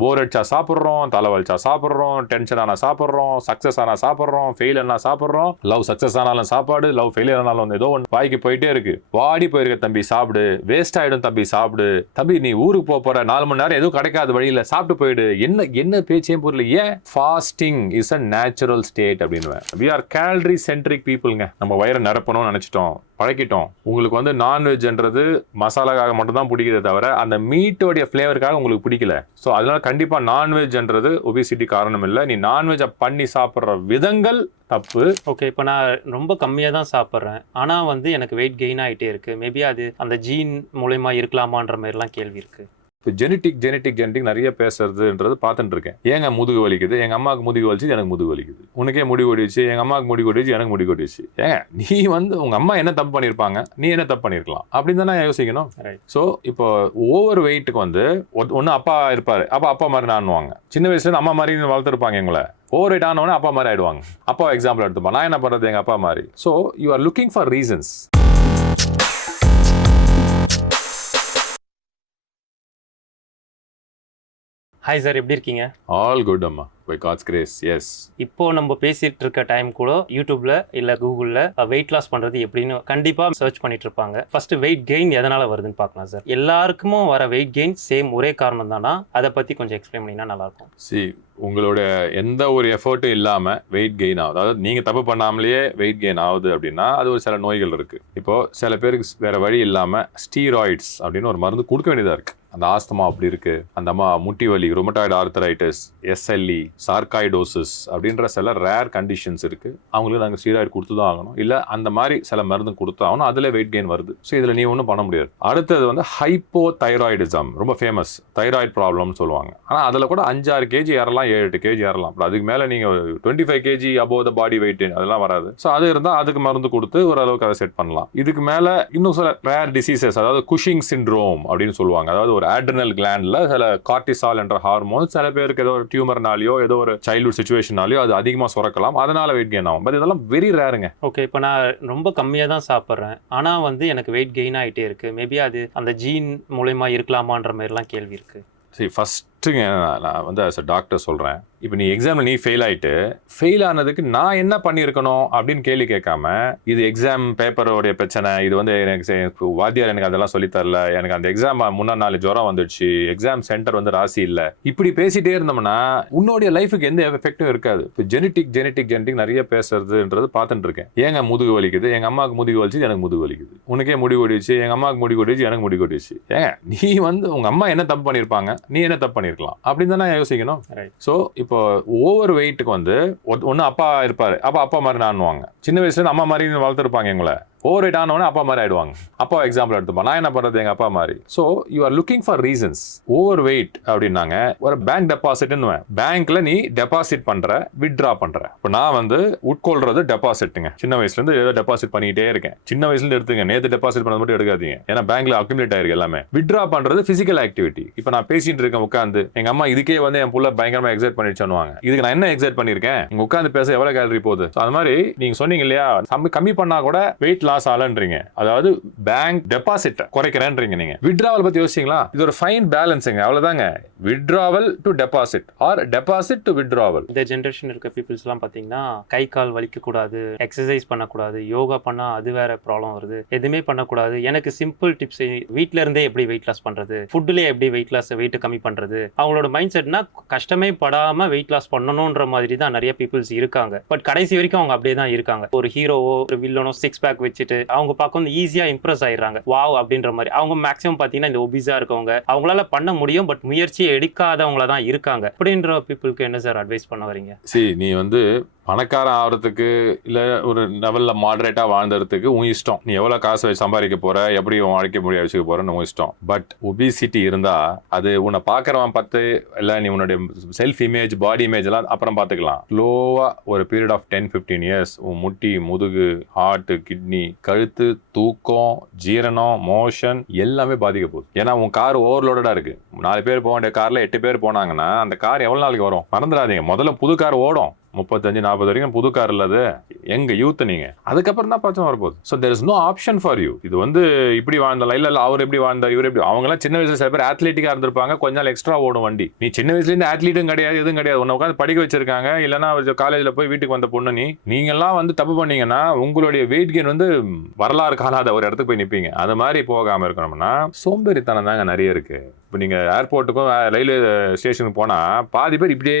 போர் அடிச்சா சாப்பிட்றோம் தலைவலிச்சா சாப்பிட்றோம் டென்ஷன் ஆனால் சாப்பிட்றோம் சக்ஸஸ் ஆனால் சாப்பிட்றோம் ஃபெயில் ஆனால் சாப்பிட்றோம். லவ் சக்ஸஸ் ஆனாலும் சாப்பாடு லவ் ஃபெயிலியர் ஆனாலும் ஏதோ ஒன்று வாய்க்கு போயிட்டே இருக்கு. வாடி போயிருக்க தம்பி சாப்பிடு. வேஸ்ட் ஆகிடும் தம்பி சாப்பிடு. தம்பி நீ ஊருக்கு போக போற நாலு மணி நேரம் எதுவும் கிடைக்காத வழியில் சாப்பிட்டு போயிடு. என்ன என்ன பேச்சையும் புரியல? ஏன்? Fasting is a natural state அப்படின்னு வி ஆர் கேலரி சென்ட்ரிக் பீப்புளுங்க நம்ம வயிறை நிரப்பணும்னு நினச்சிட்டோம். பழக்கிட்டோம். உங்களுக்கு வந்து நான்வெஜ்ன்றது மசாலாக்காக மட்டும்தான் பிடிக்கிறதே தவிர அந்த மீட்டோடைய ஃப்ளேவருக்காக உங்களுக்கு பிடிக்கல. ஸோ அதனால கண்டிப்பாக நான்வெஜ்ன்றது ஒபிசிட்டி காரணம் இல்லை நீ நான்வெஜ்ஜை பண்ணி சாப்பிட்ற விதங்கள் தப்பு. ஓகே இப்போ நான் ரொம்ப கம்மியாக தான் சாப்பிட்றேன். ஆனால் வந்து எனக்கு வெயிட் கெயின் ஆகிட்டே இருக்குது மேபி அது அந்த ஜீன் மூலயமா இருக்கலாமான்ற மாதிரிலாம் கேள்வி இருக்குது இப்போ ஜெனட்டிக் ஜெனட்டிக் ஜெனட்டிக் நிறைய பேசுறதுன்றது பார்த்துட்டு இருக்கேன் ஏங்க முதுகு வலிக்குது? எங்க அம்மாவுக்கு முதுகு வலிச்சு எனக்கு முதுகு வலிக்குது. உனக்கே முடி கொடிச்சு எங்க அம்மாவுக்கு முடி கொடிச்சு எனக்கு முடி கொடிச்சு ஏங்க நீ வந்து உங்க அம்மா என்ன தப்பு பண்ணியிருப்பாங்க? நீ என்ன தப்பு பண்ணியிருக்கலாம்? அப்படின்னு தானே யோசிக்கணும். ஸோ இப்போ ஓவர் வெயிட்டுக்கு வந்து ஒன்று அப்பா இருப்பாரு. அப்பா அப்பா மாதிரி நானுவாங்க சின்ன வயசுல இருந்து அம்மா மாதிரி வளர்த்துருப்பாங்க எங்களை. ஓவர் வெயிட் ஆனவொடனே அப்பா மாதிரி ஆயிடுவாங்க. அப்பா எக்ஸாம்பிள் எடுத்துப்பா நான் என்ன பண்றது? எங்க அப்பா மாதிரி. So you are looking for reasons hi sir எப்படி இருக்கீங்க? ஆல் குட் அம்மா. பை காட்ஸ் கிரேஸ் எஸ் இப்போ நம்ம பேசிட்டு இருக்க டைம் கூட யூடியூப்ல இல்ல கூகுள்ல வெயிட் லாஸ் பண்றது எப்படின்னு கண்டிப்பா சர்ச் பண்ணிட்டு இருப்பாங்க ஃபர்ஸ்ட் வெயிட் கெயின் எதனால வருதுன்னு பார்க்கலாம் சார் எல்லாருக்குமே வர வெயிட் கெயின் சேம் ஒரே காரணம் தானா? அதை பத்தி கொஞ்சம் எக்ஸ்பிளைன் பண்ணீங்கன்னா நல்லா இருக்கும் சி உங்களோட எந்த ஒரு எஃபர்ட்டும் இல்லாமல் வெயிட் கெயின் ஆகுது. அதாவது நீங்கள் தப்பு பண்ணாமலேயே வெயிட் கெயின் ஆகுது அப்படின்னா அது ஒரு சில நோய்கள் இருக்குது இப்போ சில பேருக்கு வேற வழி இல்லாமல் ஸ்டீராய்ட்ஸ் அப்படின்னு ஒரு மருந்து கொடுக்க வேண்டியதாக இருக்குது அந்த ஆஸ்தமா அப்படி இருக்கு. அந்த அம்மா முட்டி வலி ரொமட்டாய்டு ஆர்த்தரைட்டிஸ் எஸ்எல்இ சார்காய்டோசிஸ் அப்படின்ற சில ரேர் கண்டிஷன்ஸ் இருக்கு. அவங்களுக்கு நாங்கள் ஸ்டீராய்டு கொடுத்து தான் ஆகணும். இல்லை அந்த மாதிரி சில மருந்து கொடுத்தாகணும் அதில் வெயிட் கெயின் வருது. ஸோ இதில் நீ ஒன்றும் பண்ண முடியாது. அடுத்தது வந்து ஹைப்போ தைராய்டிசம் ரொம்ப ஃபேமஸ் தைராய்டு ப்ராப்ளம்னு சொல்லுவாங்க. ஆனால் அதில் கூட அஞ்சாறு கேஜி ஏறலாம் ஏழு எட்டு கேஜி ஏறலாம். அப்புறம் அதுக்கு மேலே நீங்கள் twenty five KG above the body weight அதெல்லாம் வராது. ஸோ அது இருந்தால் அதுக்கு மருந்து கொடுத்து ஓரளவுக்கு அதை செட் பண்ணலாம். இதுக்கு மேலே இன்னும் சில ரேர் டிசீசஸ் அதாவது குஷிங் சிண்ட்ரோம் அப்படின்னு சொல்லுவாங்க. அதாவது ஒரு ஆட்ரினல் கிளாண்ட்ல சில கார்டிசால் என்ற ஹார்மோன் சில பேருக்கு ஏதோ ஒரு டியூமர்னாலேயோ ஏதோ ஒரு சைல்ட்ஹுட் சுச்சுவேஷனாலேயோ அது அதிகமாக சுரக்கலாம். அதனால வெயிட் கெயின் ஆகும். பட் இதெல்லாம் வெரி ரேருங்க ஓகே இப்போ நான் ரொம்ப கம்மியாக தான் சாப்பிட்றேன். ஆனால் வந்து எனக்கு வெயிட் கெயின் ஆகிட்டே இருக்கு. மேபி அது அந்த ஜீன் மூலயமா இருக்கலாமான்ற மாதிரிலாம் கேள்வி இருக்கு. சரி ஃபஸ்ட்டுங்க நான் வந்து as டாக்டர் சொல்கிறேன் இப்போ நீ எக்ஸாமில் நீ ஃபெயில் ஆகிட்டு ஃபெயில் ஆனதுக்கு நான் என்ன பண்ணியிருக்கணும் அப்படின்னு கேள்வி கேட்காம இது எக்ஸாம் பேப்பரோடைய பிரச்சனை இது வந்து எனக்கு வாத்தியார் எனக்கு அதெல்லாம் சொல்லித் தரல எனக்கு அந்த எக்ஸாம் முன்னா நாலு ஜுரம் வந்துடுச்சு எக்ஸாம் சென்டர் வந்து ராசி இல்லை. இப்படி பேசிகிட்டே இருந்தோம்னா உன்னுடைய லைஃபுக்கு எந்த எஃபெக்டும் இருக்காது. இப்போ ஜெனட்டிக் ஜெனட்டிக் ஜெனட்டிக் நிறைய பேசுறதுன்றது பார்த்துட்டு இருக்கேன். ஏங்க முதுகு வலிக்குது? எங்கள் அம்மாவுக்கு முதுகு வலிச்சு எனக்கு முதுகு வலிக்குது. உனக்கே முடி கொடிச்சு எங்கள் அம்மாவுக்கு முடி கொடிச்சு எனக்கு முடி கொடிச்சு ஏங்க நீ வந்து உங்கள் அம்மா என்ன தப்பு பண்ணியிருப்பாங்க? நீ என்ன தப்பு பண்ணியிருக்கலாம் அப்படின்னு தானே யோசிக்கணும். ஸோ இப்போ ஓவர் வெயிட்டுக்கு வந்து ஒன்று அப்பா இருப்பாரு. அப்பா அப்பா மாதிரி நானுவாங்க சின்ன வயசுல இருந்து அம்மா மாதிரி வளர்த்துருப்பாங்க எங்களை ஓவர் வெயிட் ஆனவொடனே அப்பா மாதிரி ஆயிடுவாங்க. அப்பா எக்ஸாம்பிள் எடுத்துப்பா. நான் என்ன பண்றது? எங்க அப்பா மாதிரி. So you are looking for reasons over weight அப்படின்னாங்க. ஒரு பேங்க் டெபாசிட்னு பேங்க்ல நீ டெபாசிட் பண்ற வித்ட்ரா பண்ற. இப்போ நான் வந்து உட்கொள்றது டெபாசிட்டுங்க சின்ன வயசுல இருந்து ஏதோ டெபாசிட் பண்ணிட்டே இருக்கேன். சின்ன வயசுல இருந்து எடுத்துங்க நேத்து டெபாசிட் பண்ணது மட்டும் எடுக்காதீங்க. ஏன்னா பேங்க்ல அக்யூமுலேட் ஆயிருக்கு எல்லாமே. வித்ட்ரா பண்றது பிசிக்கல் ஆக்டிவிட்டி இப்போ நான் பேசிட்டு இருக்கேன் உட்காந்து எங்க அம்மா இதுக்கே வந்து என் புள்ள பயங்கரமா எக்ஸைட் சொன்னாங்க இதுக்கு நான் என்ன எக்ஸைட் பண்ணிருக்கேன் உட்காந்து பேச எவ்வளவு கேலரி போகுது? அது மாதிரி நீங்க சொன்னீங்க இல்லையா? கம்மி கம்மி பண்ணா கூட வெயிட் லாஸ் ஆகலன்றீங்க அதாவது பேங்க் டெபாசிட் குறைக்கிறேன்றீங்க நீங்க. வித்ட்ராவல் பத்தி யோசிச்சீங்களா? இது ஒரு ஃபைன் பேலன்ஸுங்க அவ்வளவுதாங்க. Withdrawal to deposit or deposit to withdrawal இந்த ஜென்ரேஷன் இருக்க பீப்புள்ஸ்லாம் பார்த்தீங்கன்னா கை கால் வலிக்கக்கூடாது எக்ஸசைஸ் பண்ணக்கூடாது யோகா பண்ணால் அது வேற ப்ராப்ளம் வருது. எதுவுமே பண்ணக்கூடாது. எனக்கு சிம்பிள் டிப்ஸ் வீட்ல இருந்தே எப்படி வெயிட் லாஸ் பண்றது? ஃபுட்லேயே எப்படி வெயிட் லாஸ் வெயிட் கம்மி பண்றது? அவங்களோட மைண்ட் செட்னா கஷ்டமே படாம வெயிட் லாஸ் பண்ணணுன்ற மாதிரி தான் நிறைய பீப்புள்ஸ் இருக்காங்க. பட் கடைசி வரைக்கும் அவங்க அப்படியே தான் இருக்காங்க. ஒரு ஹீரோவோ ஒரு வில்லனோ சிக்ஸ் பேக் வச்சு வச்சுட்டு அவங்க பார்க்க வந்து ஈஸியா இம்ப்ரெஸ் ஆயிடுறாங்க. வாவ் அப்படின்ற மாதிரி. அவங்க மேக்ஸிமம் பார்த்தீங்கன்னா இந்த ஒபிஸாக இருக்கவங்க அவங்களால பண்ண முடியும் பட் முயற்சியை எடுக்காதவங்கள தான் இருக்காங்க. அப்படின்ற பீப்புளுக்கு என்ன சார் அட்வைஸ் பண்ண வரீங்க சரி நீ வந்து பணக்காரன் ஆகிறதுக்கு இல்லை ஒரு லெவலில் மாடரேட்டாக வாழ்ந்துறதுக்கு உன் இஷ்டம். நீ எவ்வளோ காசு வச்சு சம்பாதிக்க போகிற எப்படி உன் வாழ்க்கை முடிய வச்சுக்க போகிறன்னு உன் இஷ்டம். பட் ஒபிசிட்டி இருந்தால் அது உன்னை பார்க்குறவன் பார்த்து இல்லை நீ உன்னுடைய செல்ஃப் இமேஜ் பாடி இமேஜ் எல்லாம் அப்புறம் பார்த்துக்கலாம். ஸ்லோவாக ஒரு period of ten fifteen years உன் முட்டி முதுகு ஹார்ட்டு கிட்னி கழுத்து தூக்கம் ஜீரணம் மோஷன் எல்லாமே பாதிக்க போகுது. ஏன்னா உன் கார் ஓவர்லோடடாக இருக்குது நாலு பேர் போக வேண்டிய காரில் எட்டு பேர் போனாங்கன்னா அந்த கார் எவ்வளோ நாளைக்கு வரும்? மறந்துடாதீங்க. முதல்ல புது கார் ஓடும். முப்பத்தஞ்சு நாற்பது வரைக்கும் புது கார் இல்லாத அது. எங்க யூத் நீங்க. அதுக்கப்புறம் தான் பிரச்சனை வரப்போகுது. So there is no option for you இது வந்து இப்படி வாழ்ந்தல இல்ல இல்ல அவர் எப்படி வாழ்ந்தார் இவர் எப்படி அவங்க எல்லாம் சின்ன வயசுல சில பேர் அத்லெட்டிக்கா இருந்திருப்பாங்க. கொஞ்ச நாள் எக்ஸ்ட்ரா ஓடும் வண்டி. நீ சின்ன வயசுல இருந்து அத்லீட்டும் கிடையாது எதுவும் கிடையாது. உன்னை உட்காந்து படிக்க வச்சிருக்காங்க. இல்லைன்னா காலேஜ்ல போய் வீட்டுக்கு வந்த பொண்ணு நீ. நீங்க எல்லாம் வந்து தப்பு பண்ணீங்கன்னா உங்களுடைய வெயிட் கெயின் வந்து வரலாறு காலாத ஒரு இடத்துக்கு போய் நிற்பீங்க அது மாதிரி போகாம இருக்கணும்னா சோம்பேறித்தனம் தாங்க நிறைய இருக்கு. இப்போ நீங்கள் ஏர்போர்ட்டுக்கும் ரயில்வே ஸ்டேஷனுக்கு போனால் பாதி பேர் இப்படியே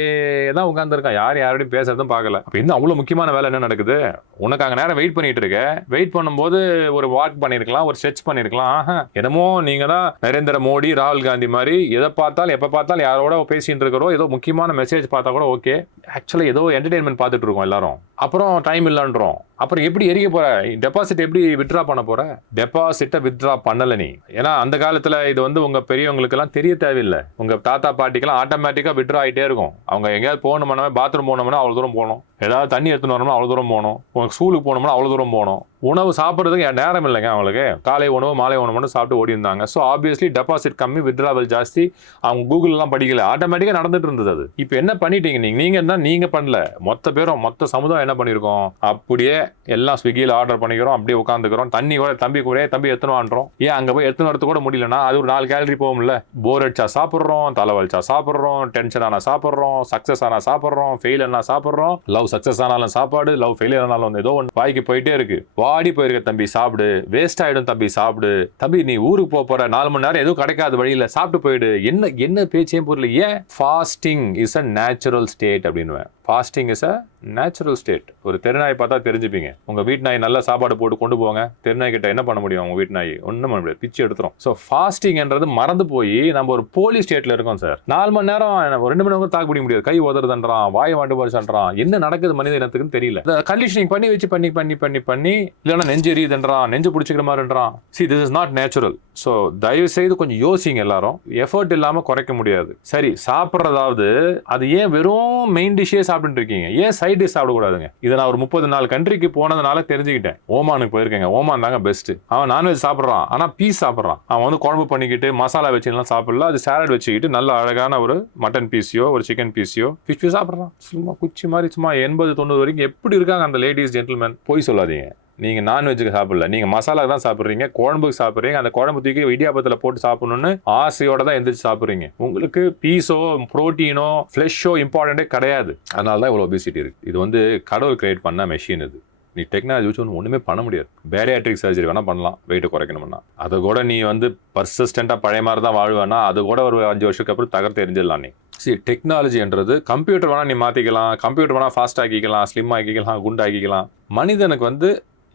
தான் உட்காந்துருக்கான் யார் யாரோடையும் பேசுறதும் பார்க்கல. அப்போ இன்னும் அவ்வளோ முக்கியமான வேலை என்ன நடக்குது? உனக்கு அங்கே நேரம் வெயிட் பண்ணிட்டு இருக்க. வெயிட் பண்ணும்போது ஒரு வாக் பண்ணியிருக்கலாம் ஒரு ஸ்ட்ரெச் பண்ணியிருக்கலாம் ஆஹா என்னமோ நீங்கள் தான் நரேந்திர மோடி ராகுல் காந்தி மாதிரி எதை பார்த்தாலும் எப்போ பார்த்தாலும் யாரோட பேசிட்டு இருக்கிறோம் ஏதோ முக்கியமான மெசேஜ் பார்த்தா கூட ஓகே ஆக்சுவலாக ஏதோ என்டர்டைன்மெண்ட் பார்த்துட்டு இருக்கோம் எல்லாரும். அப்புறம் டைம் இல்லைன்றோம். அப்புறம் எப்படி எரிக்க போற? டெபாசிட் எப்படி வித்ட்ரா பண்ண போற? டெபாசிட்டை வித்ட்ரா பண்ணல நீ. ஏன்னா அந்த காலத்துல இது வந்து உங்க பெரியவங்களுக்கு எல்லாம் தெரிய தேவையில்லை. உங்க தாத்தா பாட்டிக்கெல்லாம் ஆட்டோமேட்டிக்கா வித்ட்ரா ஆயிட்டே இருக்கும். அவங்க எங்கேயாவது போகணும்னா பாத்ரூம் போனோம்னா அவ்வளவு தூரம் போகணும். ஏதாவது தண்ணி எடுத்துன்னு வரணும்னா அவ்வளோ தூரம் போகணும். உங்கள் ஸ்கூலுக்கு போனோம்னா அவ்வளோ தூரம் போகணும். உணவு சாப்பிட்றதுக்கு என் நேரம் இல்லைங்க அவங்களுக்கு. காலை உணவு மாலை உணவு மட்டும் சாப்பிட்டு ஓடி இருந்தாங்க. ஸோ ஆப்வியஸ்லி டெபாசிட் கம்மி வித்ட்ராவல் ஜாஸ்தி. அவங்க கூகுள்லாம் படிக்கல. ஆட்டோமேட்டிக்காக நடந்துட்டு இருந்தது அது. இப்போ என்ன பண்ணிட்டீங்க நீங்கள் நீங்கள் என்ன நீங்கள் பண்ணல. மொத்த பேரும் மொத்த சமுதாயம் என்ன பண்ணியிருக்கோம்? அப்படியே எல்லாம் ஸ்விக்கியில் ஆர்டர் பண்ணிக்கிறோம். அப்படியே உட்காந்துக்கிறோம் தண்ணி கூட தம்பி கூட தம்பி எத்தனை வாண்டுறோம் ஏன் அங்கே போய் எத்தனை வரத்து கூட முடியலன்னா அது ஒரு நாலு கேலரி போகும்ல. போர் அடிச்சா சாப்பிட்றோம் தலைவலிச்சா சாப்பிட்றோம் டென்ஷன் ஆனால் சாப்பிட்றோம் சக்ஸஸ் ஆனால் சாப்பிட்றோம் ஃபெயில் ஆனால் சாப்பிட்றோம் லவ் சக்ஸஸ் ஆனாலும் சாப்பாடு லவ் ஃபெயிலியர் ஆனாலும் வந்து ஏதோ ஒன்று வாய்க்கு போயிட்டே இருக்கு. வாடி போயிருக்க தம்பி சாப்பிடு. வேஸ்ட் ஆயிடும் தம்பி சாப்பிடு. தம்பி நீ ஊருக்கு போக போற. நாலு மணி நேரம் எதுவும் கிடைக்காத வழியில சாப்பிட்டு போயிடு. என்ன என்ன பேச்சையும் புரியல. ஏன்? Fasting is a natural state அப்படின்னு fasting is a natural state ஒரு தெருநாய் பார்த்தா தெரிஞ்சுப்பீங்க. உங்கள் வீட்டு நாய் நல்ல சாப்பாடு போட்டு கொண்டு போங்க. தெருநாய் கிட்ட என்ன பண்ண முடியும் உங்கள் வீட்டு நாய் ஒன்றும் பண்ண முடியாது. பிச்சு எடுத்துரும். ஸோ ஃபாஸ்டிங்ன்றது மறந்து போய் நம்ம ஒரு போலி ஸ்டேட்டில் இருக்கோம் சார் நாலு மணி நேரம் ரெண்டு மணி நேரம் தாக்கு பிடிக்க முடியாது. கை உதறதுன்றான் வாய் வாண்டு போச்சுன்றான் என்ன நடக்குது மனித இனத்துக்குன்னு தெரியல. கண்டிஷனிங் பண்ணி வச்சு பண்ணி பண்ணி பண்ணி பண்ணி இல்லைன்னா நெஞ்சு எரியுதுன்றான் நெஞ்சு பிடிச்சிக்கிற மாதிரின்றான். See this is not natural so தயவு செய்து கொஞ்சம் யோசிங்க எல்லாரும். எஃபர்ட் இல்லாமல் குறைக்க முடியாது. சரி சாப்பிட்றதாவது அது ஏன் வெறும் மெயின் டிஷ்ஷே சாப்பிட்டுட்டு இருக்கீங்க. ஏன் சைட் டிஷ் சாப்பிடக்கூடாதுங்க? இதை நான் ஒரு முப்பது நாலு கண்ட்ரிக்கு போனதுனால தெரிஞ்சுக்கிட்டேன். ஓமானுக்கு போயிருக்கேங்க. ஓமான் தாங்க பெஸ்ட் அவன் நான்வெஜ் சாப்பிட்றான். ஆனால் பீஸ் சாப்பிட்றான். அவன் வந்து குழம்பு பண்ணிக்கிட்டு மசாலா வச்சுலாம் சாப்பிடல. அது சாலட் வச்சுக்கிட்டு நல்ல அழகான ஒரு மட்டன் பீஸையோ ஒரு சிக்கன் பீஸியோ ஃபிஷ் பீஸ் சாப்பிட்றான். சும்மா குச்சி மாதிரி சும்மா எண்பது தொண்ணூறு வரைக்கும் எப்படி இருக்காங்க அந்த லேடிஸ் ஜென்டில்மேன் போய் சொல்லாதீங்க. நீங்கள் நான்வெஜ்ஜுக்கு சாப்பிடல. நீங்கள் மசாலா தான் சாப்பிட்றீங்க. குழம்புக்கு சாப்பிட்றீங்க. அந்த குழம்பு தூக்கி இடியாப்பத்தில் போட்டு சாப்பிடணும்னு ஆசையோட தான் எந்திரிச்சு சாப்பிட்றீங்க. உங்களுக்கு பீஸோ புரோட்டீனோ ஃப்ளெஷ்ஷோ இம்பார்ட்டண்ட்டே கிடையாது. அதனால தான் இவ்வளோ ஒபிசிட்டி இருக்குது இது வந்து கடவுள் கிரியேட் பண்ண மெஷின் இது. நீ டெக்னாலஜி வச்சு ஒன்று ஒன்றுமே பண்ண முடியாது. பேரியாட்ரிக் சர்ஜரி வேணால் பண்ணலாம். வெயிட்டை குறைக்கணும்னா. அதை கூட நீ வந்து பர்சிஸ்டண்ட்டாக பழைய மாதிரி தான் வாழ்வேன்னா அது கூட ஒரு அஞ்சு வருஷத்துக்கு அப்புறம் தகர்த்து எரிஞ்சிடலாம் நீ. சரி டெக்னாலஜின்றது கம்ப்யூட்டர் வேணால் நீ மாற்றிக்கலாம் கம்ப்யூட்டர் வேணால் ஃபாஸ்ட் ஆக்கிக்கலாம் ஸ்லிம் ஆக்கிக்கலாம் குண்டாக்கிக்கலாம். மனிதனுக்கு வந்து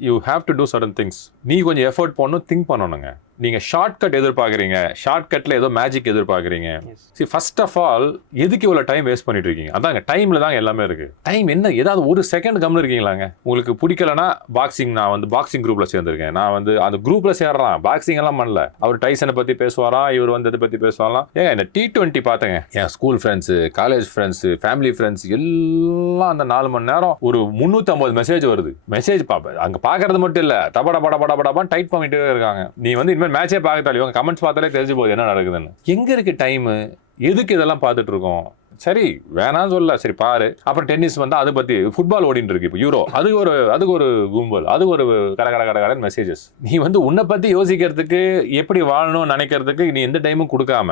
you have to do certain things நீ கொஞ்சம் எஃபர்ட் பண்ணணும் திங்க் பண்ணணுங்க. நீங்கள் ஷார்ட்கட் எதிர்பார்க்குறீங்க. ஷார்ட்கட்டில் ஏதோ மேஜிக் எதிர்பார்க்குறீங்க. சி ஃபர்ஸ்ட் ஆஃப் ஆல் எதுக்கு இவ்வளோ டைம் வேஸ்ட் பண்ணிட்டு இருக்கீங்க? அதாங்க டைமில் தான் எல்லாமே இருக்கு. டைம் என்ன? ஏதாவது ஒரு செகண்ட் கம்னு இருக்கீங்களாங்க? உங்களுக்கு பிடிக்கலனா பாக்ஸிங் நான் வந்து பாக்ஸிங் குரூப்பில் சேர்ந்துருக்கேன். நான் வந்து அந்த குரூப்பில் சேர்றான் பாக்ஸிங் எல்லாம் பண்ணல. அவர் டைசனை பற்றி பேசுவாராம் இவர் வந்து இதை பற்றி பேசுவாராம் ஏங்க இந்த டி டுவெண்ட்டி பார்த்தேங்க என் school friends college friends family friends எல்லாம் அந்த நாலு மணி நேரம் ஒரு முந்நூற்றம்பது மெசேஜ் வருது. மெசேஜ் பார்ப்பேன் அங்கே பார்க்கறது மட்டும் இல்லை. தபட பட பட படப்பான்னு டைப் பண்ணிட்டே இருக்காங்க. நீ வந்து இனிமேல் மேட்சே பார்க்க தேவையில்ல கமெண்ட்ஸ் பார்த்தாலே தெரிஞ்சு போகுது என்ன நடக்குதுன்னு. எங்கே இருக்கு டைமு எதுக்கு இதெல்லாம் பார்த்துட்டு இருக்கோம்? சரி வேணாம்னு சொல்ல சரி பாரு. அப்புறம் டென்னிஸ் வந்து அதை பற்றி ஃபுட்பால் ஓடிட்டு இருக்கு இப்போ யூரோ அது ஒரு அதுக்கு ஒரு கும்பல் அது ஒரு கட கட கட கடன் மெசேஜஸ் நீ வந்து உன்னை பற்றி யோசிக்கிறதுக்கு எப்படி வாழணும்னு நினைக்கிறதுக்கு நீ எந்த டைமும் கொடுக்காம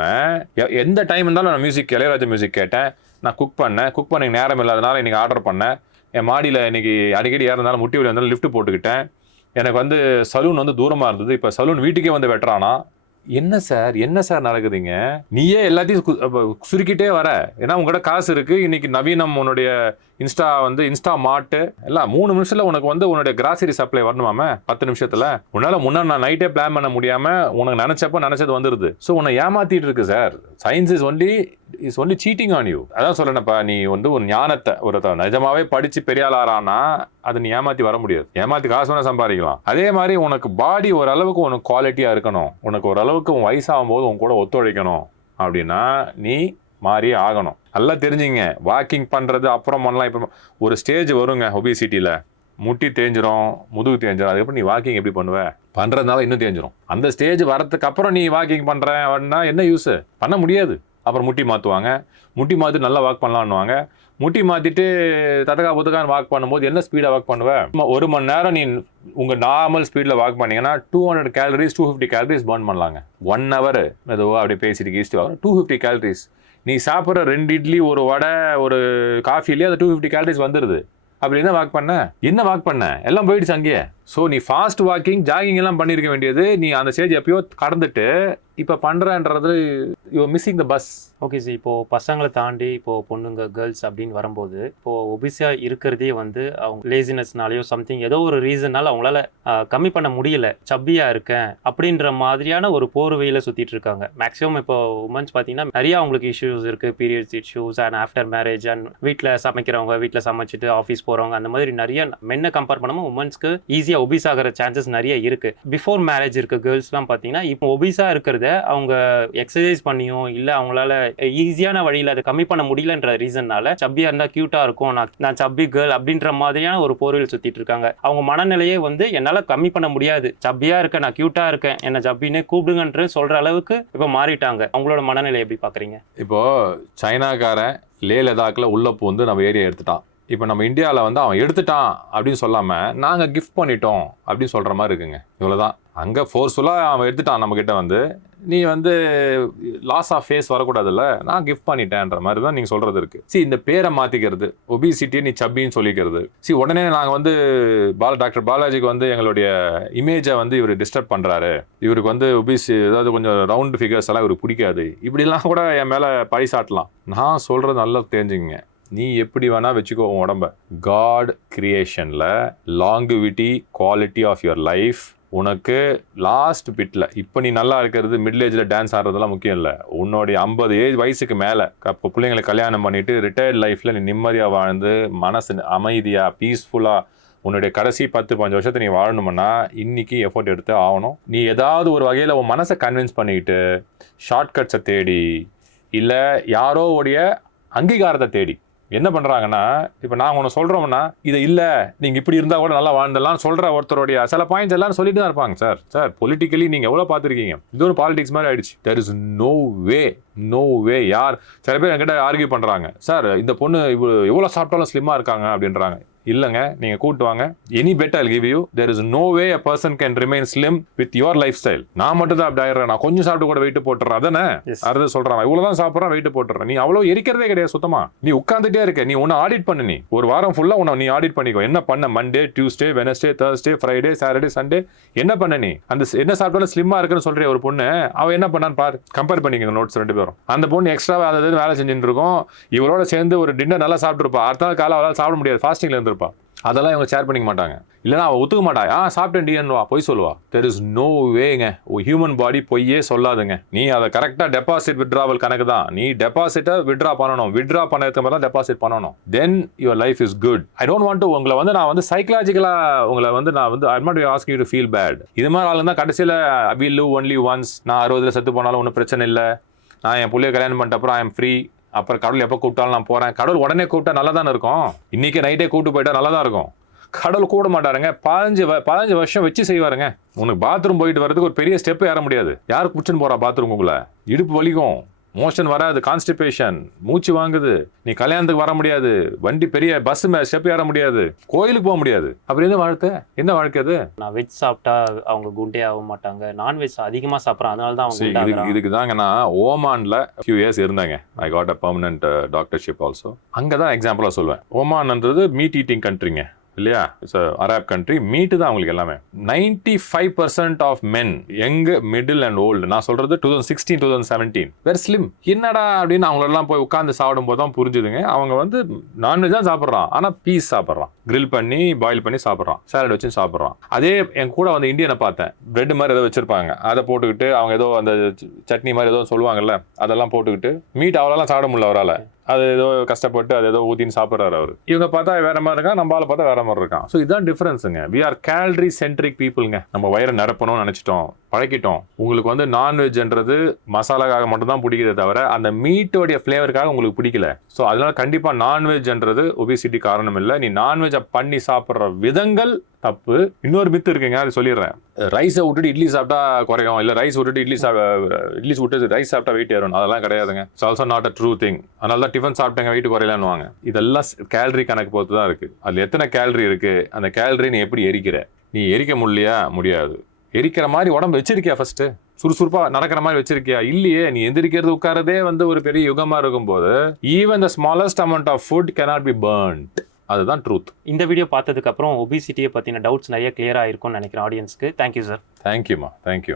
எ- எந்த டைம் இருந்தாலும் நான் மியூசிக் இளையராஜா மியூசிக் கேட்டேன். நான் குக் பண்ணேன். குக் பண்ண நேரம் இல்லாதனால இன்றைக்கி ஆர்டர் பண்ணேன். என் மாடியில் இன்றைக்கி அடிக்கடி ஏறதுனால முட்டி வழி வந்தாலும் லிஃப்ட் போட்டுக்கிட்டேன். எனக்கு வந்து சலூன் வந்து தூரமாக இருந்தது. இப்போ சலூன் வீட்டுக்கே வந்து வெட்டுறானா? என்ன சார்? என்ன சார் நடக்குதுங்க? நீயே எல்லாத்தையும் கு- சுருக்கிட்டே வர. ஏன்னா உங்ககிட்ட காசு இருக்கு. இன்னைக்கு நவீனம் உன்னுடைய இன்ஸ்டா வந்து இன்ஸ்டா மார்ட்டு. எல்லாம் மூணு நிமிஷத்துல உனக்கு வந்து உன்னுடைய கிராசரி சப்ளை வரணுமாமே? பத்து நிமிஷத்துல. உன்னால முன்னாடி நான் நைட்டே பிளான் பண்ண முடியாம உனக்கு நினைச்சப்ப நினைச்சது வந்துருது. ஸோ உன்னை ஏமாத்திட்டு இருக்கு sir. Science is only is only cheating on you அதான் சொல்லணப்பா நீ வந்து ஒரு ஞானத்தை ஒரு நிஜமாவே படிச்சு பெரிய அதை நீ ஏமாத்தி வர முடியாது. ஏமாத்தி காசு வேணா சம்பாதிக்கலாம். அதே மாதிரி உனக்கு பாடி ஓரளவுக்கு உனக்கு குவாலிட்டியா இருக்கணும். உனக்கு ஓரளவுக்கு உன் வயசாகும் போது உன் கூட ஒத்துழைக்கணும். அப்படின்னா நீ மாறி ஆகணும். நல்லா தெரிஞ்சுங்க. வாக்கிங் பண்றது அப்புறம் பண்ணலாம். இப்போ ஒரு ஸ்டேஜ் வருங்க ஒபிசிட்டியில் முட்டி தேஞ்சிரும் முதுகு தேஞ்சிரும். அதுக்கப்புறம் நீ வாக்கிங் எப்படி பண்ணுவ? பண்றதுனால இன்னும் தேஞ்சிரும். அந்த ஸ்டேஜ் வரதுக்கு அப்புறம் நீ வாக்கிங் பண்ற அப்படின்னா என்ன யூஸ் பண்ண முடியாது. அப்புறம் முட்டி மாற்றுவாங்க முட்டி மாற்றி நல்லா வாக் பண்ணலான்னுவாங்க. முட்டி மாற்றிட்டு ததகா புத்தகான்னு வாக் பண்ணும்போது என்ன ஸ்பீடாக வாக் பண்ணுவேன் ஒரு மணி நேரம் நீ உங்கள் நார்மல் ஸ்பீடில் வாக் பண்ணீங்கன்னா two hundred calories two fifty calories burn பண்ணலாங்க. ஒன் ஹவர் மெதுவாக அப்படியே பேசிட்டு கீசிட்டு வரும் டூ ஃபிஃப்டி கேலரிஸ் நீ சாப்பிட்ற ரெண்டு இட்லி ஒரு வடை ஒரு காஃபிலேயே அது டூ ஃபிஃப்டி கேலரிஸ் வந்துடுது அப்படி என்ன வாக் பண்ண? என்ன வாக் பண்ண? எல்லாம் போயிடுச்சு அங்கேயே. ஸோ நீ ஃபாஸ்ட் வாக்கிங் ஜாகிங் எல்லாம் பண்ணியிருக்க வேண்டியது. நீ அந்த ஸ்டேஜ் எப்பயோ கடந்துட்டு இப்போ பண்ணுறன்றது you missing the bus okay sir இப்போ பசங்களை தாண்டி இப்போது பொண்ணுங்க கேர்ள்ஸ் அப்படின்னு வரும்போது இப்போது ஒபிசியாக இருக்கிறதே வந்து அவங்க லேசினஸ்னாலேயோ சம்திங் ஏதோ ஒரு ரீசன்னால அவங்களால கம்மி பண்ண முடியல. சப்பியாக இருக்கேன் அப்படின்ற மாதிரியான ஒரு போர்வையில் சுற்றிட்டு இருக்காங்க. மேக்ஸிமம் இப்போ உமன்ஸ் பார்த்தீங்கன்னா நிறைய அவங்களுக்கு இஷ்யூஸ் இருக்குது periods issues and after marriage and வீட்டில் சமைக்கிறவங்க வீட்டில் சமைச்சிட்டு ஆஃபீஸ் போகிறவங்க அந்த மாதிரி நிறைய மென்னை கம்பேர் பண்ணாமல் உமன்ஸ்க்கு ஈஸியாக ஒபிஸ் ஆகிற சான்சஸ் நிறைய இருக்குது பிஃபோர் மேரேஜ் இருக்க கேர்ள்ஸ்லாம் பார்த்தீங்கன்னா இப்போ ஒபிஸா இருக்கிறத அவங்க எக்ஸசைஸ் பண்ணியும் இல்லை அவங்களால ஈஸியான வழியில் அதை கம்மி பண்ண முடியலன்ற ரீசன்னால சப்பியாக இருந்தால் க்யூட்டாக இருக்கும். நான் நான் சப்பி கேர்ள் அப்படின்ற மாதிரியான ஒரு போர்வையில் சுற்றிட்டு இருக்காங்க. அவங்க மனநிலையே வந்து என்னால் கம்மி பண்ண முடியாது. சப்பியாக இருக்கேன் நான் க்யூட்டாக இருக்கேன் என்ன சப்பின்னு கூப்பிடுங்கன்ற சொல்கிற அளவுக்கு இப்போ மாறிட்டாங்க. அவங்களோட மனநிலை எப்படி பார்க்குறீங்க இப்போ சைனாக்காரன் லே லதாக்கில் உள்ள பூந்து நம்ம ஏரியா எடுத்துட்டான். இப்போ நம்ம இந்தியாவில் வந்து அவன் எடுத்துட்டான் அப்படின்னு சொல்லாமல் நாங்கள் கிஃப்ட் பண்ணிட்டோம் அப்படின்னு சொல்கிற மாதிரி இருக்குங்க. இவ்வளோதான் அங்கே ஃபோர்ஸ்ஃபுல்லாக அவன் எடுத்துட்டான் நம்மக்கிட்ட வந்து. நீ வந்து லாஸ் ஆஃப் ஃபேஸ் வரக்கூடாதுல்ல. நான் கிஃப்ட் பண்ணிட்டேன்ற மாதிரி தான் நீங்கள் சொல்கிறது இருக்குது சி இந்த பேரை மாற்றிக்கிறது ஒபிசிட்டியை நீ சப்பின்னு சொல்லிக்கிறது. சி உடனே நாங்கள் வந்து பால டாக்டர் பாலாஜிக்கு வந்து எங்களுடைய இமேஜை வந்து இவர் டிஸ்டர்ப் பண்ணுறாரு இவருக்கு வந்து ஒபிசி ஏதாவது கொஞ்சம் ரவுண்ட் ஃபிகர்ஸ் எல்லாம் இவருக்கு பிடிக்காது. இப்படிலாம் கூட என் மேலே பழி சாட்டலாம் நான் சொல்கிறது நல்லா தெரிஞ்சுங்க நீ எப்படி வேணால் வச்சுக்கோ உன் உடம்ப. God கிரியேஷனில் longevity quality of your life உனக்கு லாஸ்ட் பிட்டில் இப்போ நீ நல்லா இருக்கிறது மிடில் ஏஜில் டான்ஸ் ஆடுறதெல்லாம் முக்கியம் இல்லை. உன்னுடைய ஐம்பது ஏஜ் வயசுக்கு மேலே இப்போ பிள்ளைங்களை கல்யாணம் பண்ணிவிட்டு ரிட்டையர்ட் லைஃப்பில் நீ நிம்மதியாக வாழ்ந்து மனசு அமைதியாக பீஸ்ஃபுல்லாக உன்னுடைய கடைசி பத்து பஞ்சு வருஷத்தை நீ வாழணும்னா இன்றைக்கி எஃபோர்ட் எடுத்து ஆகணும். நீ ஏதாவது ஒரு வகையில் உன் மனசை கன்வின்ஸ் பண்ணிக்கிட்டு ஷார்ட்கட்ஸை தேடி இல்லை யாரோ உடைய அங்கீகாரத்தை தேடி என்ன பண்ணுறாங்கன்னா இப்போ நான் ஒன்று சொல்கிறோம்னா இது இல்லை நீங்கள் இப்படி இருந்தால் கூட நல்லா வாழ்ந்துடலாம் சொல்கிற ஒருத்தருடைய சில பாயிண்ட்ஸ் எல்லாம் சொல்லிட்டு தான் இருப்பாங்க சார் சார் பொலிட்டிக்கலி நீங்கள் எவ்வளோ பார்த்துருக்கீங்க? இது ஒரு பாலிடிக்ஸ் மாதிரி ஆயிடுச்சு. There is no way no way யார்? சில பேர் என்கிட்ட ஆர்கியூ பண்ணுறாங்க சார் இந்த பொண்ணு இவ்வளோ எவ்வளோ சாப்பிட்டாலும் ஸ்லிம்மாக இருக்காங்க அப்படின்றாங்க. இல்லைங்க நீங்கள் கூட்டு வாங்க. Any better give you there is no way a person can remain slim with your lifestyle நான் மட்டும் தான் அப்படி ஆயிடுறேன். நான் கொஞ்சம் சாப்பிட்டு கூட வெயிட் போட்டுறேன் அதானே. அறுது சொல்றான். இவ்வளவுதான் சாப்பிட்றான் வெயிட் போட்டுறேன் நீ அவ்வளோ எரிக்கிறதே கிடையாது சுத்தமா. நீ உட்காந்துட்டே இருக்க. நீ ஒன்று ஆடிட் பண்ணு நீ. ஒரு வாரம் ஃபுல்லா உன்னை நீ ஆடிட் பண்ணிக்கோ. என்ன பண்ண? Monday Tuesday Wednesday Thursday Friday Saturday Sunday என்ன பண்ண நீ? அந்த என்ன சாப்பிட்டாலும் ஸ்லிம்மா இருக்குன்னு சொல்றிய ஒரு பொண்ணு? அவ என்ன பண்ணான்னு பாரு. கம்பேர் பண்ணிக்கங்க நோட்ஸ் ரெண்டு பேரும். அந்த பொண்ணு எக்ஸ்ட்ரா அதை இது வேலை செஞ்சுட்டு இருக்கும். இவரோட சேர்ந்து ஒரு டின்னர் நல்லா சாப்பிட்டுருப்பா. அடுத்த நாள் காலை அவளால் சாப்பிட முடியாது. ஃபாஸ்டிங்ல இருப்பா. அதெல்லாம் இவங்க ஷேர் பண்ணிக்க மாட்டாங்க. இல்லைனா அவள் ஒத்துக்க மாட்டா. ஆ சாப்பிட்டேன் டிஎன்வா பொய் சொல்லுவா. தெர் இஸ் நோ வேங்க ஹியூமன் பாடி பொய்யே சொல்லாதுங்க. நீ அதை கரெக்டாக டெபாசிட் விட்ராவல் கணக்கு தான். நீ டெபாசிட்டை விட்ரா பண்ணணும். விட்ரா பண்ணதுக்கு மேலே தான் டெபாசிட் பண்ணணும். Then your life is good I don't want to உங்களை வந்து நான் வந்து சைக்கலாஜிக்கலாக உங்களை வந்து நான் வந்து I not ask you to feel bad இது மாதிரி ஆளுங்க தான் கடைசியில் வி லிவ் ஒன்லி ஒன்ஸ் நான் அறுபதுல செத்து போனாலும் ஒன்றும் பிரச்சனை இல்லை. நான் என் பிள்ளைய கல்யாணம் பண்ணிட்ட அப்புறம் ஐ எம் ஃப்ரீ அப்புறம் கடவுள் எப்போ கூப்பிட்டாலும் நான் போகிறேன் கடவுள் உடனே கூப்பிட்டா நல்லா தானே இருக்கும் இன்றைக்கி நைட்டே கூப்பிட்டு போயிட்டா நல்லா தான் இருக்கும்? கடவுள் கூட மாட்டாருங்க. பதினஞ்சு வ- பதினஞ்சு வருஷம் வச்சு செய்வாருங்க. உனக்கு பாத்ரூம் போயிட்டு வரதுக்கு ஒரு பெரிய ஸ்டெப் ஏற முடியாது. யாருக்கு பிடிச்சின்னு போகிறா பாத்ரூம் உங்களை? இடுப்பு வலிக்கும். மோஷன் வராது கான்ஸ்டிபேஷன் மூச்சு வாங்குது நீ கல்யாணத்துக்கு வர முடியாது வண்டி பெரிய பஸ் ஸ்டெப் ஏற முடியாது கோயிலுக்கு போக முடியாது. அப்படி என்ன வாழ்க்கை? என்ன வாழ்க்கை அது? நான் வெஜ் சாப்பிட்டா அவங்க குண்டே ஆக மாட்டாங்க. நான்வெஜ் அதிகமாக சாப்பிட்றான் அதனால தான் அவங்க இதுக்கு தாங்க நான் ஓமான்ல ஃபியூ இயர்ஸ் இருந்தாங்க. I got a permanent டாக்டர்ஷிப் also அங்கே தான் எக்ஸாம்பிளாக சொல்லுவேன் ஓமான்ன்றது மீட் ஈட்டிங் கண்ட்ரிங்க இல்லையா? இட்ஸ் அரேப் கண்ட்ரி மீட்டு தான் அவங்களுக்கு எல்லாமே. Ninety five percent of men எங்க மிடில் அண்ட் ஓல்டு நான் சொல்றது two thousand sixteen two thousand seventeen வேறு ஸ்லிம் என்னடா அப்படின்னு அவங்களெல்லாம் போய் உட்காந்து சாப்பிடும் போது தான் புரிஞ்சுதுங்க. அவங்க வந்து நான்வெஜ் தான் சாப்பிட்றான். ஆனால் பீஸ் சாப்பிட்றான். கிரில் பண்ணி பாயில் பண்ணி சாப்பிட்றான். சாலட் வச்சு சாப்பிட்றான். அதே என் கூட வந்து இந்தியனை பார்த்தேன். பிரெட் மாதிரி ஏதோ வச்சிருப்பாங்க. அதை போட்டுக்கிட்டு அவங்க ஏதோ அந்த ச- சட்னி மாதிரி ஏதோ சொல்லுவாங்கல்ல அதெல்லாம் போட்டுக்கிட்டு மீட் அவ்வளோலாம் சாப்பிட முடியல அவரால். அது ஏதோ கஷ்டப்பட்டு அது ஏதோ ஊத்தின்னு சாப்பிட்றாரு அவர். இவங்க பார்த்தா வேற மாதிரி இருக்கான் நம்ம பார்த்தா வேற மாதிரி இருக்கான். ஸோ இதுதான் டிஃப்ரென்ஸுங்க வி ஆர் கேலரி சென்ட்ரிக் பீப்புளுங்க நம்ம வயிறை நிரப்பணும்னு நினச்சிட்டோம். பழக்கிட்டோம். உங்களுக்கு வந்து நான்வெஜ்ன்றது மசாலாக்காக மட்டும்தான் பிடிக்கிறதே தவிர அந்த மீட்டோடைய ஃப்ளேவருக்காக உங்களுக்கு பிடிக்கல. ஸோ அதனால கண்டிப்பாக நான்வெஜ்ன்றது ஒபிசிட்டி காரணம் இல்லை. நீ நான்வெஜ்ஜை பண்ணி சாப்பிட்ற விதங்கள் தப்பு. இன்னொரு மித்து இருக்குங்க அது சொல்லிடுறேன். ரைஸை விட்டுட்டு இட்லி சாப்பிட்டா குறையும். இல்லை ரைஸ் விட்டுட்டு இட்லி சாப்பிட இட்லி விட்டு ரைஸ் சாப்பிட்டா வெயிட் ஏறும். அதெல்லாம் கிடையாதுங்க. It's also not a true thing அதனால தான் டிஃபன் சாப்பிட்டங்க வெயிட் குறையலான்னு இதெல்லாம் கேலரி கணக்கு பொறுத்து தான் இருக்குது அதில் எத்தனை கேலரி இருக்குது அந்த கேலரி நீ எப்படி எரிக்கிற? நீ எரிக்க முடியலையா? முடியாது. எரிக்கிற மாதிரி உடம்பு வச்சிருக்கியா ஃபர்ஸ்ட் சுறுசுறுப்பா நடக்கிற மாதிரி வச்சிருக்கியா? இல்லையே நீ எந்திரிக்கிறது உட்காரதே வந்து ஒரு பெரிய யுகமா இருக்கும்போது even the smallest amount of food cannot be burnt. அதுதான் ட்ரூத் இந்த வீடியோ பார்த்ததுக்கு அப்புறம் ஒபிசிட்டியை பத்தின டவுட்ஸ் நிறைய கிளியர் ஆயிருக்கும்னு நினைக்கிறேன் ஆடியன்ஸ்க்கு தேங்க்யூ சார் தேங்க்யூமா தேங்க்யூ